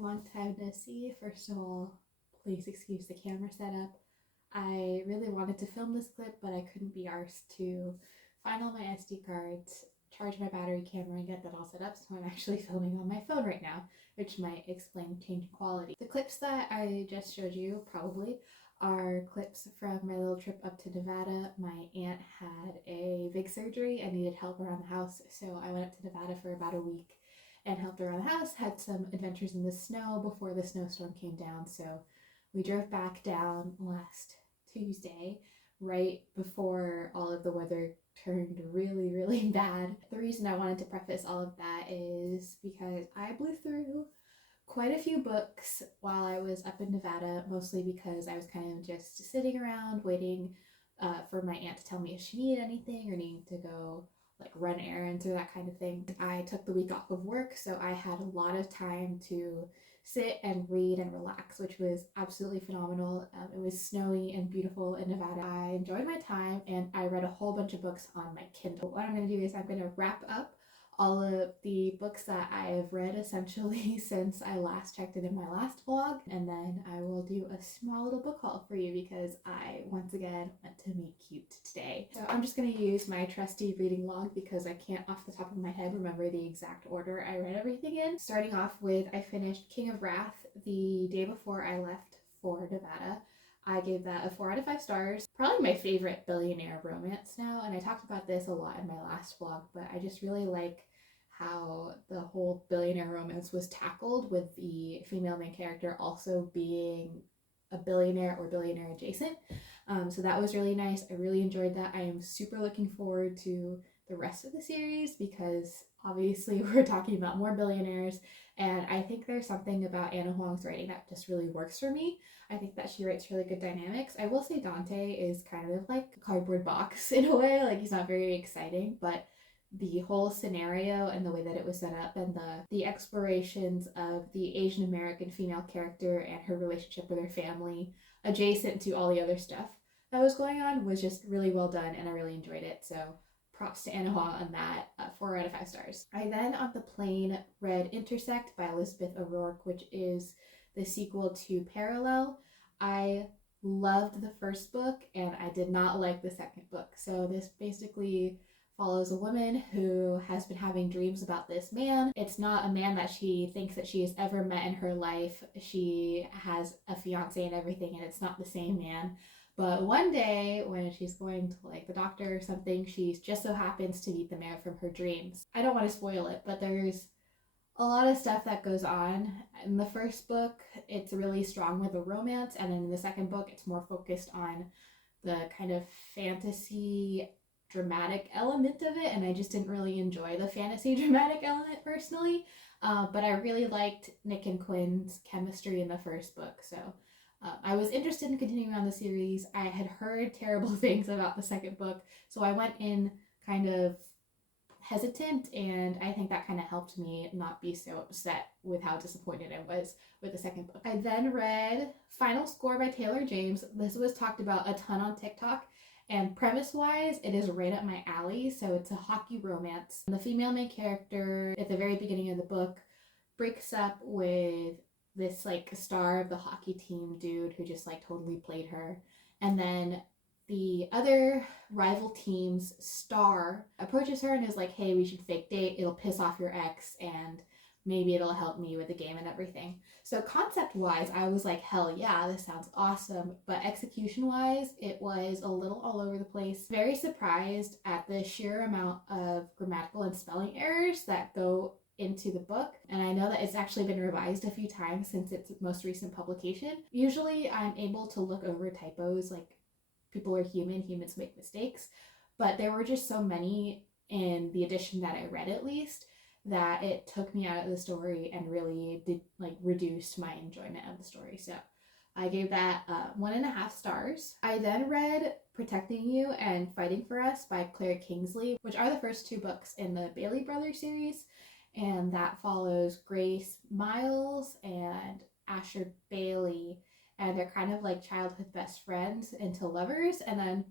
long time no see. First of all, please excuse the camera setup. I really wanted to film this clip, but I couldn't be arsed to find all my SD cards, charge my battery camera, and get that all set up, so I'm actually filming on my phone right now, which might explain change in quality. The clips that I just showed you, probably, are clips from my little trip up to Nevada. My aunt had a big surgery and needed help around the house, so I went up to Nevada for about a week and helped around the house, had some adventures in the snow before the snowstorm came down. So we drove back down last Tuesday, right before all of the weather turned really, really bad. The reason I wanted to preface all of that is because I blew through quite a few books while I was up in Nevada, mostly because I was kind of just sitting around waiting for my aunt to tell me if she needed anything or needed to go like run errands or that kind of thing. I took the week off of work, so I had a lot of time to sit and read and relax, which was absolutely phenomenal. It was snowy and beautiful in Nevada. I enjoyed my time and I read a whole bunch of books on my Kindle. What I'm going to do is I'm going to wrap up all of the books that I have read essentially since I last checked it in my last vlog, and then I will do a small little book haul for you because I once again went to meet cute today. So I'm just going to use my trusty reading log because I can't off the top of my head remember the exact order I read everything in. Starting off with, I finished King of Wrath the day before I left for Nevada. I gave that a 4 out of 5 stars. Probably my favorite billionaire romance now, and I talked about this a lot in my last vlog, but I just really like how the whole billionaire romance was tackled, with the female main character also being a billionaire or billionaire adjacent. So that was really nice. I really enjoyed that. I am super looking forward to the rest of the series because obviously we're talking about more billionaires, and I think there's something about Anna Huang's writing that just really works for me. I think that she writes really good dynamics. I will say Dante is kind of like a cardboard box in a way, like he's not very exciting, but the whole scenario and the way that it was set up and the explorations of the Asian American female character and her relationship with her family adjacent to all the other stuff that was going on was just really well done, and I really enjoyed it. So props to Anna Huang on that, 4 out of 5 stars. I then on the plane read Intersect by Elizabeth O'Rourke, which is the sequel to Parallel. I loved the first book and I did not like the second book. So this basically follows a woman who has been having dreams about this man. It's not a man that she thinks that she has ever met in her life. She has a fiance and everything, and it's not the same man. But one day when she's going to like the doctor or something, she just so happens to meet the man from her dreams. I don't want to spoil it, but there's a lot of stuff that goes on. In the first book, it's really strong with the romance, and then in the second book, it's more focused on the kind of fantasy dramatic element of it, and I just didn't really enjoy the fantasy dramatic element personally, but I really liked Nick and Quinn's chemistry in the first book, so I was interested in continuing on the series. I had heard terrible things about the second book, so I went in kind of hesitant, and I think that kind of helped me not be so upset with how disappointed I was with the second book. I then read Final Score by Taylor James. This was talked about a ton on TikTok, and premise-wise, it is right up my alley. So it's a hockey romance. The female main character at the very beginning of the book breaks up with this like star of the hockey team dude who just like totally played her. And then the other rival team's star approaches her and is like, hey, we should fake date. It'll piss off your ex and maybe it'll help me with the game and everything. So concept-wise, I was like, hell yeah, this sounds awesome. But execution-wise, it was a little all over the place. Very surprised at the sheer amount of grammatical and spelling errors that go into the book. And I know that it's actually been revised a few times since its most recent publication. Usually I'm able to look over typos, like people are human, humans make mistakes. But there were just so many in the edition that I read, at least, that it took me out of the story and really did like reduced my enjoyment of the story. So I gave that 1.5 stars. I then read Protecting You and Fighting for Us by Claire Kingsley, which are the first 2 books in the Bailey Brothers series, and that follows Grace Miles and Asher Bailey, and they're kind of like childhood best friends into lovers. And then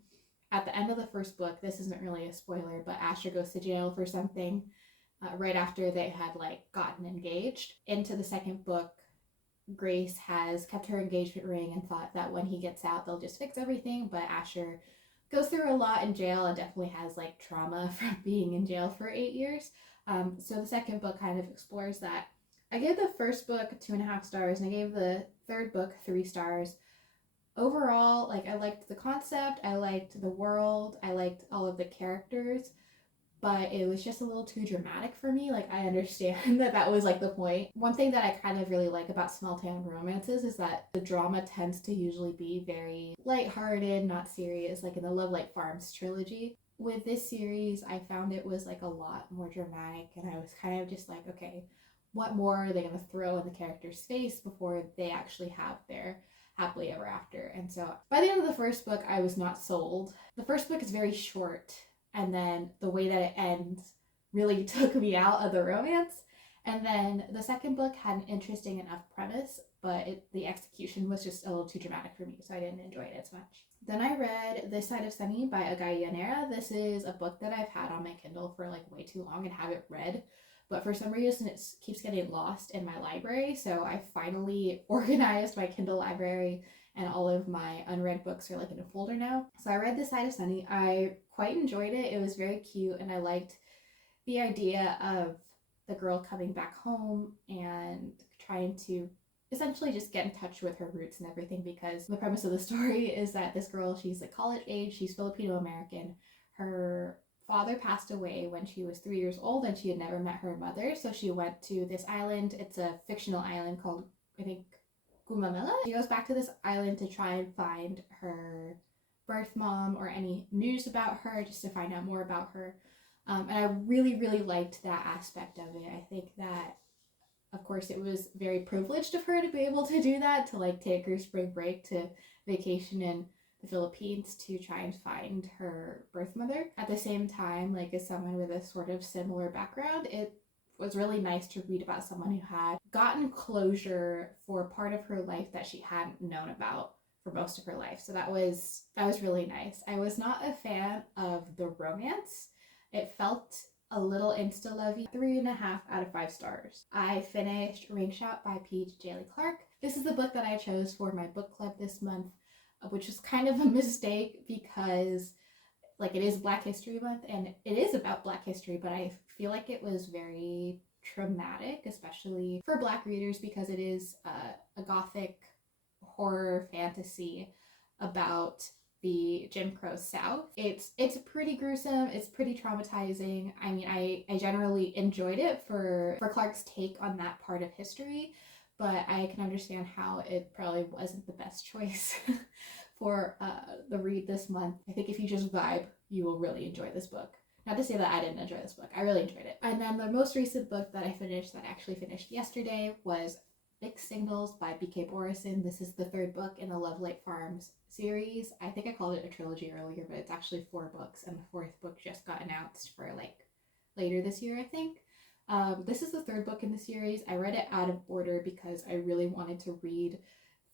at the end of the first book, this isn't really a spoiler, but Asher goes to jail for something right after they had like gotten engaged. Into the second book, Grace has kept her engagement ring and thought that when he gets out, they'll just fix everything. But Asher goes through a lot in jail and definitely has like trauma from being in jail for 8 years. So the second book kind of explores that. I gave the first book 2.5 stars, and I gave the third book 3 stars. Overall, like, I liked the concept, I liked the world, I liked all of the characters, but it was just a little too dramatic for me. Like, I understand that that was like the point. One thing that I kind of really like about small town romances is that the drama tends to usually be very lighthearted, not serious, like in the Love Light Farms trilogy. With this series, I found it was like a lot more dramatic, and I was kind of just like, okay, what more are they going to throw in the character's face before they actually have their happily ever after? And so by the end of the first book, I was not sold. The first book is very short, and then the way that it ends really took me out of the romance. And then the second book had an interesting enough premise, but the execution was just a little too dramatic for me, so I didn't enjoy it as much. Then I read This Side of Sunny by Agaya Yanera. This is a book that I've had on my Kindle for like way too long and haven't read, but for some reason it keeps getting lost in my library, so I finally organized my Kindle library and all of my unread books are like in a folder now. So I read This Side of Sunny. I quite enjoyed it. It was very cute, and I liked the idea of the girl coming back home and trying to essentially just get in touch with her roots and everything, because the premise of the story is that this girl, she's like college age, she's Filipino American. Her father passed away when she was 3 years old, and she had never met her mother, so she went to this island. It's a fictional island called, I think, Gumamela. She goes back to this island to try and find her birth mom or any news about her, just to find out more about her. And I really, really liked that aspect of it. I think that, of course, it was very privileged of her to be able to do that, to like take her spring break to vacation in the Philippines to try and find her birth mother. At the same time, like, as someone with a sort of similar background, it was really nice to read about someone who had gotten closure for part of her life that she hadn't known about for most of her life. So that was really nice. I was not a fan of the romance. It felt a little insta-lovey. 3.5 out of 5 stars. I finished Ring Shot by Peach Jaley Clark. This is the book that I chose for my book club this month, which is kind of a mistake because like, it is Black History Month and it is about Black history, but I feel like it was very traumatic, especially for Black readers, because it is a gothic horror fantasy about the Jim Crow South. It's pretty gruesome, it's pretty traumatizing. I mean, I generally enjoyed it for Clark's take on that part of history, but I can understand how it probably wasn't the best choice for the read this month. I think if you just vibe, you will really enjoy this book. Not to say that I didn't enjoy this book. I really enjoyed it. And then the most recent book that I finished, that I actually finished yesterday, was Mixed Signals by B.K. Borison. This is the third book in the Love Light Farms series. I think I called it a trilogy earlier, but it's actually 4 books, and the 4th book just got announced for like later this year, I think. This is the 3rd book in the series. I read it out of order because I really wanted to read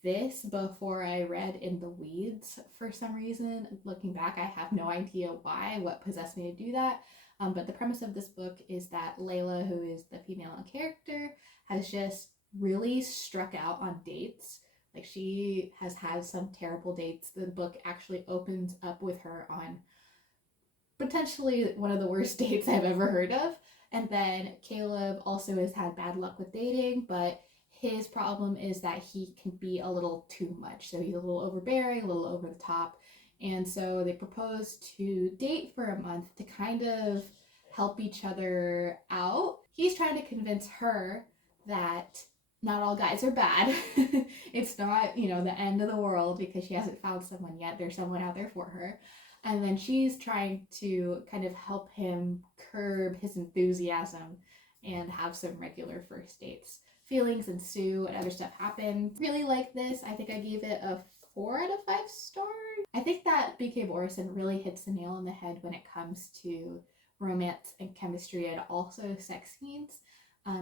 this before I read In the Weeds for some reason. Looking back, I have no idea why, what possessed me to do that. But the premise of this book is that Layla, who is the female character, has just really struck out on dates. Like, she has had some terrible dates. The book actually opens up with her on potentially one of the worst dates I've ever heard of. And then Caleb also has had bad luck with dating, but his problem is that he can be a little too much. So he's a little overbearing, a little over the top. And so they propose to date for a month to kind of help each other out. He's trying to convince her that not all guys are bad. It's not, the end of the world because she hasn't found someone yet. There's someone out there for her. And then she's trying to kind of help him curb his enthusiasm and have some regular first dates. Feelings ensue and other stuff happens. Really like this. I think I gave it a 4 out of 5 stars. I think that B.K. Borison really hits the nail on the head when it comes to romance and chemistry and also sex scenes.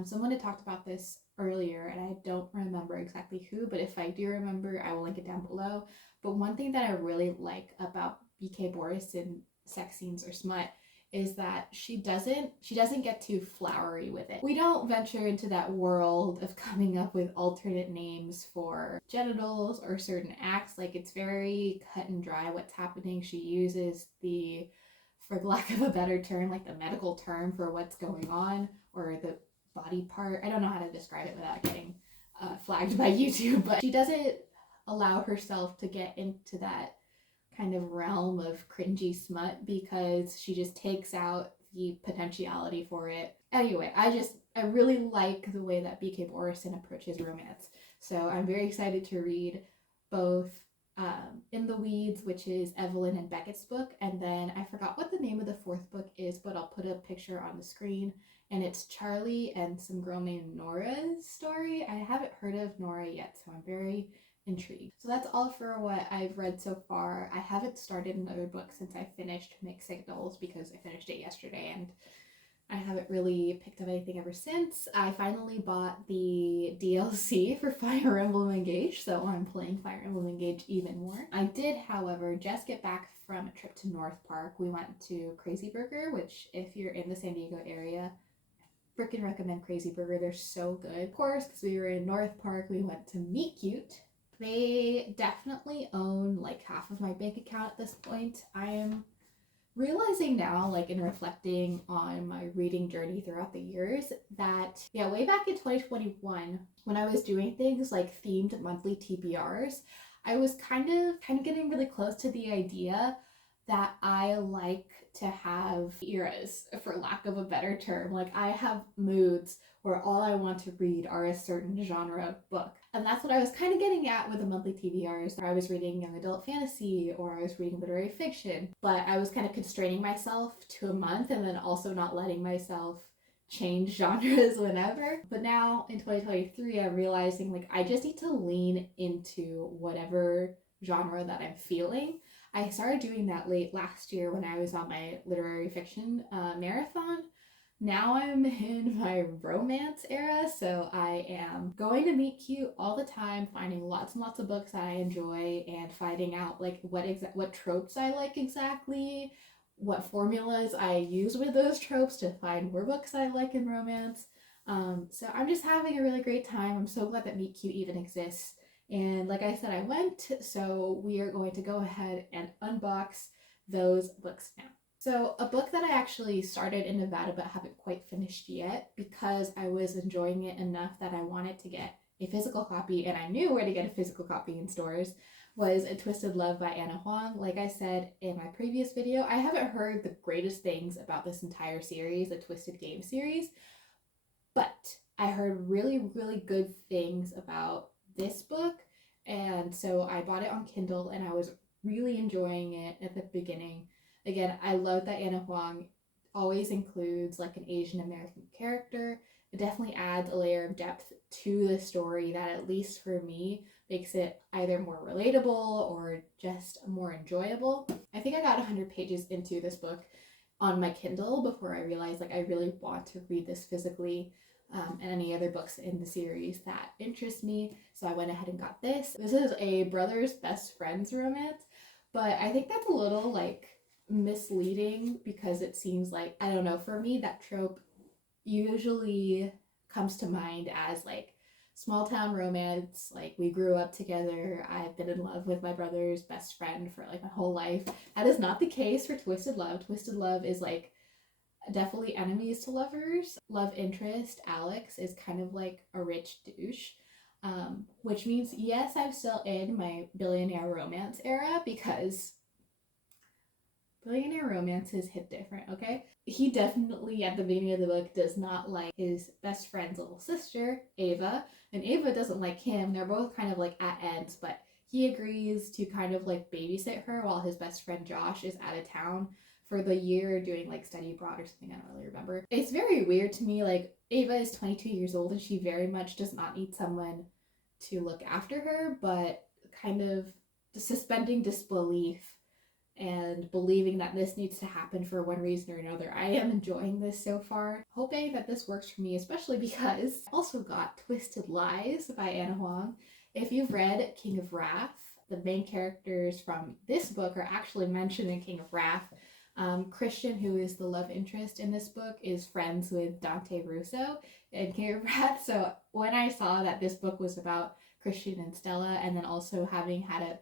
Someone had talked about this earlier and I don't remember exactly who, but if I do remember, I will link it down below. But one thing that I really like about B.K. Borison sex scenes or smut is that she doesn't get too flowery with it. We don't venture into that world of coming up with alternate names for genitals or certain acts. Like, it's very cut and dry what's happening. She uses the, for the lack of a better term, like the medical term for what's going on, or the body part. I don't know how to describe it without getting flagged by YouTube, but she doesn't allow herself to get into that kind of realm of cringy smut because she just takes out the potentiality for it. Anyway, I really like the way that B.K. Morrison approaches romance. So I'm very excited to read both In the Weeds, which is Evelyn and Beckett's book, and then I forgot what the name of the fourth book is, but I'll put a picture on the screen, and it's Charlie and some girl named Nora's story. I haven't heard of Nora yet, so I'm very intrigued. So that's all for what I've read so far. I haven't started another book since I finished Mixed Signals because I finished it yesterday, and I haven't really picked up anything ever since. I finally bought the DLC for Fire Emblem Engage, so I'm playing Fire Emblem Engage even more. I did, however, just get back from a trip to North Park. We went to Crazy Burger, which if you're in the San Diego area, I freaking recommend Crazy Burger. They're so good. Of course, because we were in North Park, we went to Meet Cute. They definitely own like half of my bank account at this point. I am realizing now, like in reflecting on my reading journey throughout the years, that way back in 2021, when I was doing things like themed monthly TBRs, I was kind of getting really close to the idea that I like to have eras, for lack of a better term. Like, I have moods where all I want to read are a certain genre book. And that's what I was kind of getting at with the monthly TBRs, where I was reading young adult fantasy or I was reading literary fiction. But I was kind of constraining myself to a month and then also not letting myself change genres whenever. But now in 2023, I'm realizing like I just need to lean into whatever genre that I'm feeling. I started doing that late last year when I was on my literary fiction marathon. Now I'm in my romance era, so I am going to Meet Cute all the time, finding lots and lots of books that I enjoy and finding out like what tropes I like exactly, what formulas I use with those tropes to find more books I like in romance. So I'm just having a really great time. I'm so glad that Meet Cute even exists. And like I said, I went, so we are going to go ahead and unbox those books now. So a book that I actually started in Nevada but haven't quite finished yet because I was enjoying it enough that I wanted to get a physical copy, and I knew where to get a physical copy in stores, was A Twisted Love by Anna Huang. Like I said in my previous video, I haven't heard the greatest things about this entire series, the Twisted Game series, but I heard really, really good things about this book, and so I bought it on Kindle and I was really enjoying it at the beginning. Again, I love that Anna Huang always includes like an Asian American character. It definitely adds a layer of depth to the story that, at least for me, makes it either more relatable or just more enjoyable. I think I got 100 pages into this book on my Kindle before I realized like I really want to read this physically. And any other books in the series that interest me. So I went ahead and got this. This is a brother's best friend's romance, but I think that's a little like misleading because it seems like, I don't know, for me that trope usually comes to mind as like small town romance, like we grew up together, I've been in love with my brother's best friend for like my whole life. That is not the case for Twisted Love. Twisted Love is like definitely enemies to lovers. Love interest, Alex, is kind of like a rich douche, which means yes, I'm still in my billionaire romance era because billionaire romances hit different, okay? He definitely, at the beginning of the book, does not like his best friend's little sister, Ava, and Ava doesn't like him. They're both kind of like at ends, but he agrees to kind of like babysit her while his best friend Josh is out of town for the year doing like study abroad or something. I don't really remember. It's very weird to me. Like, Ava is 22 years old and she very much does not need someone to look after her, but kind of suspending disbelief and believing that this needs to happen for one reason or another. I am enjoying this so far, hoping that this works for me, especially because I also got Twisted Lies by Anna Huang. If you've read King of Wrath, the main characters from this book are actually mentioned in King of Wrath. Christian, who is the love interest in this book, is friends with Dante Russo in King of Wrath. So when I saw that this book was about Christian and Stella, and then also having had a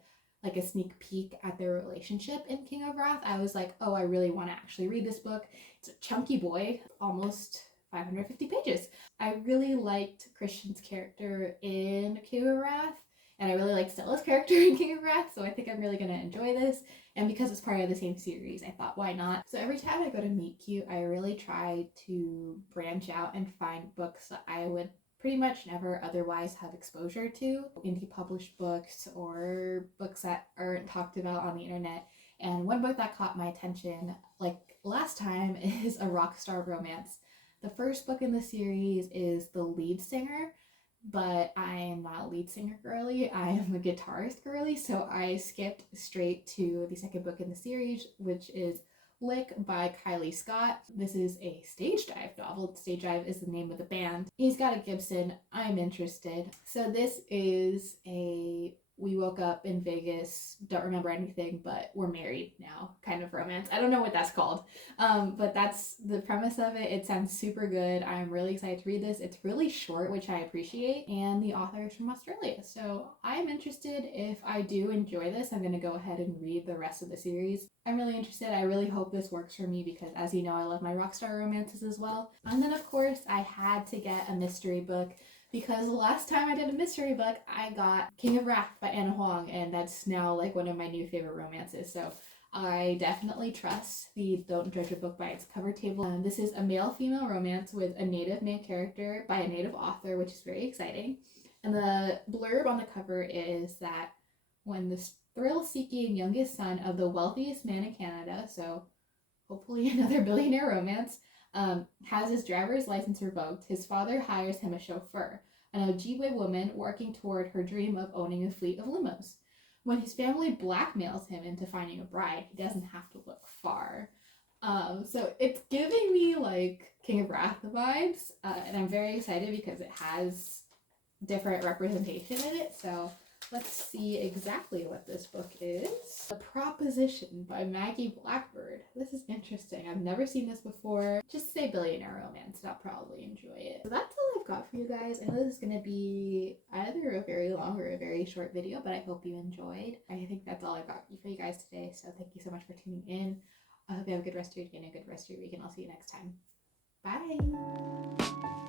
sneak peek at their relationship in King of Wrath, I was like, oh, I really want to actually read this book. It's a chunky boy, almost 550 pages. I really liked Christian's character in King of Wrath, and I really like Stella's character in King of Wrath, so I think I'm really going to enjoy this. And because it's part of the same series, I thought, why not? So every time I go to Meet Cute, I really try to branch out and find books that I would pretty much never otherwise have exposure to, indie published books or books that aren't talked about on the internet. And one book that caught my attention, like last time, is a rock star romance. The first book in the series is The Lead Singer, but I am not a lead singer girly, I am a guitarist girly, so I skipped straight to the second book in the series, which is Lick by Kylie Scott. This is a stage dive novel. Stage Dive is the name of the band. He's got a Gibson. I'm interested. So this is a we woke up in Vegas, don't remember anything, but we're married now kind of romance. I don't know what that's called, but that's the premise of it. It sounds super good. I'm really excited to read this. It's really short, which I appreciate, and the author is from Australia. So I'm interested. If I do enjoy this, I'm going to go ahead and read the rest of the series. I'm really interested. I really hope this works for me because, as you know, I love my rockstar romances as well. And then, of course, I had to get a mystery book, because the last time I did a mystery book, I got King of Wrath by Anna Huang, and that's now like one of my new favorite romances. So I definitely trust the Don't Judge a Book by its cover table. This is a male-female romance with a native main character by a native author, which is very exciting. And the blurb on the cover is that when the thrill-seeking youngest son of the wealthiest man in Canada, so hopefully another billionaire romance, has his driver's license revoked, his father hires him a chauffeur, an Ojibwe woman working toward her dream of owning a fleet of limos. When his family blackmails him into finding a bride, he doesn't have to look far. So it's giving me like King of Wrath vibes, and I'm very excited because it has different representation in it. So let's see exactly what this book is. The Proposition by Maggie Blackbird. This is interesting. I've never seen this before. Just say billionaire romance and I'll probably enjoy it. So that's all I've got for you guys. I know this is going to be either a very long or a very short video, but I hope you enjoyed. I think that's all I've got for you guys today. So thank you so much for tuning in. I hope you have a good rest of your day and a good rest of your week, and I'll see you next time. Bye!